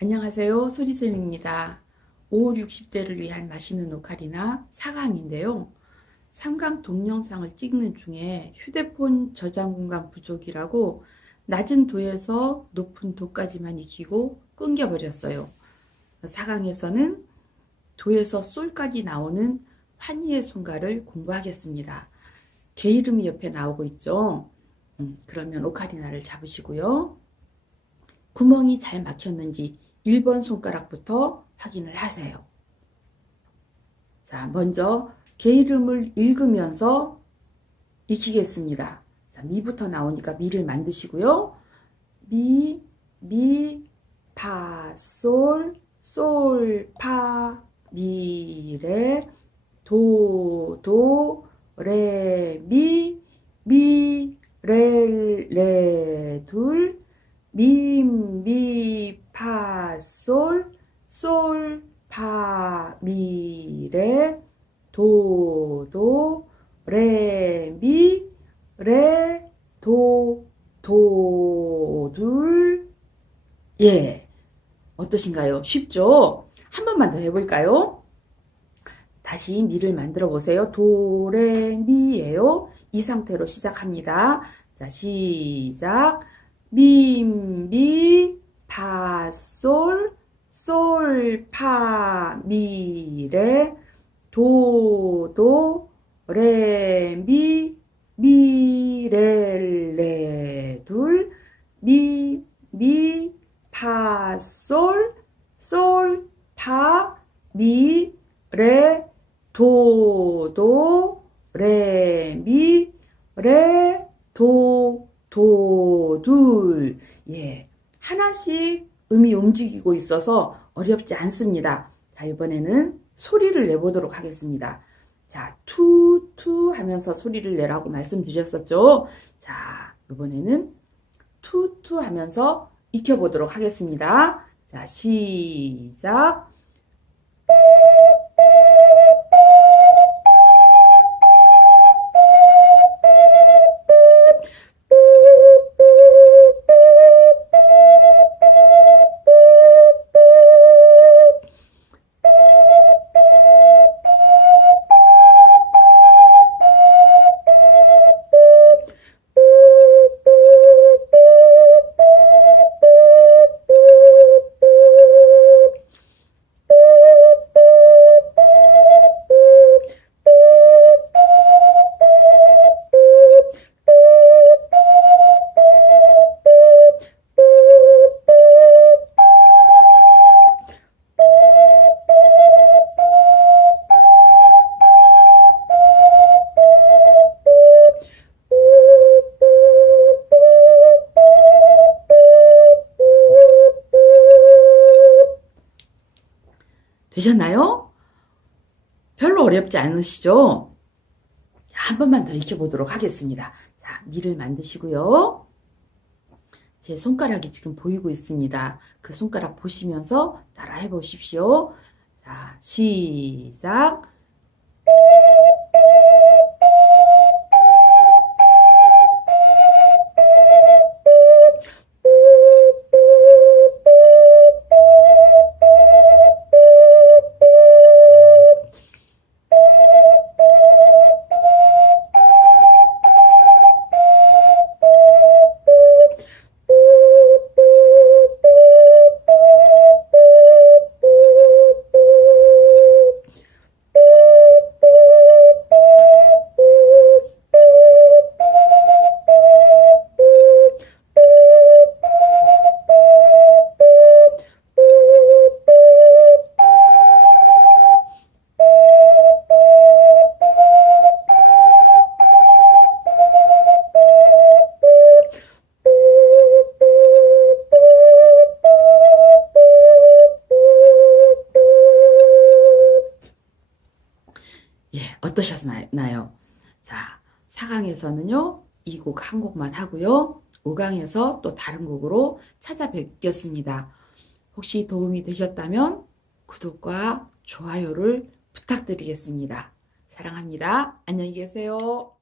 안녕하세요. 소리쌤입니다. 5, 60대를 위한 맛있는 오카리나 4강인데요. 3강 동영상을 찍는 중에 휴대폰 저장 공간 부족이라고 낮은 도에서 높은 도까지만 익히고 끊겨버렸어요. 4강에서는 도에서 솔까지 나오는 환희의 손가를 공부하겠습니다. 개 이름이 옆에 나오고 있죠. 음, 그러면 오카리나를 잡으시고요. 구멍이 잘 막혔는지 1번 손가락부터 확인을 하세요. 자, 먼저 개 이름을 읽으면서 익히겠습니다. 자, 미부터 나오니까 미를 만드시고요. 미, 미, 파, 솔, 솔, 파, 미, 레, 도, 도, 레, 미, 미, 레, 레, 둘, 미, 미, 파, 솔, 솔, 파, 미, 레, 도, 도, 레, 미, 레, 도, 도, 둘. 예. 어떠신가요? 쉽죠? 한 번만 더 해볼까요? 다시 미를 만들어 보세요. 도, 레, 미예요. 이 상태로 시작합니다. 자, 시작. 미, 미, 파, 솔, 솔, 파, 미, 레, 도, 도, 레, 미, 미, 레, 레, 둘, 미, 미, 파, 솔, 솔, 파, 미, 레, 도, 도, 레, 미, 레, 도, 도, 둘. 예. 하나씩 음이 움직이고 있어서 어렵지 않습니다. 자, 이번에는 소리를 내보도록 하겠습니다. 자, 투, 투 하면서 소리를 내라고 말씀드렸었죠. 자, 이번에는 투, 투 하면서 익혀보도록 하겠습니다. 자, 시작. 되셨나요? 별로 어렵지 않으시죠? 한 번만 더 익혀보도록 하겠습니다. 자, 미를 만드시고요. 제 손가락이 지금 보이고 있습니다. 그 손가락 보시면서 따라해 보십시오. 자, 시작. 어떠셨나요? 자, 4강에서는요, 이 곡 한 곡만 하고요. 5강에서 또 다른 곡으로 찾아뵙겠습니다. 혹시 도움이 되셨다면 구독과 좋아요를 부탁드리겠습니다. 사랑합니다. 안녕히 계세요.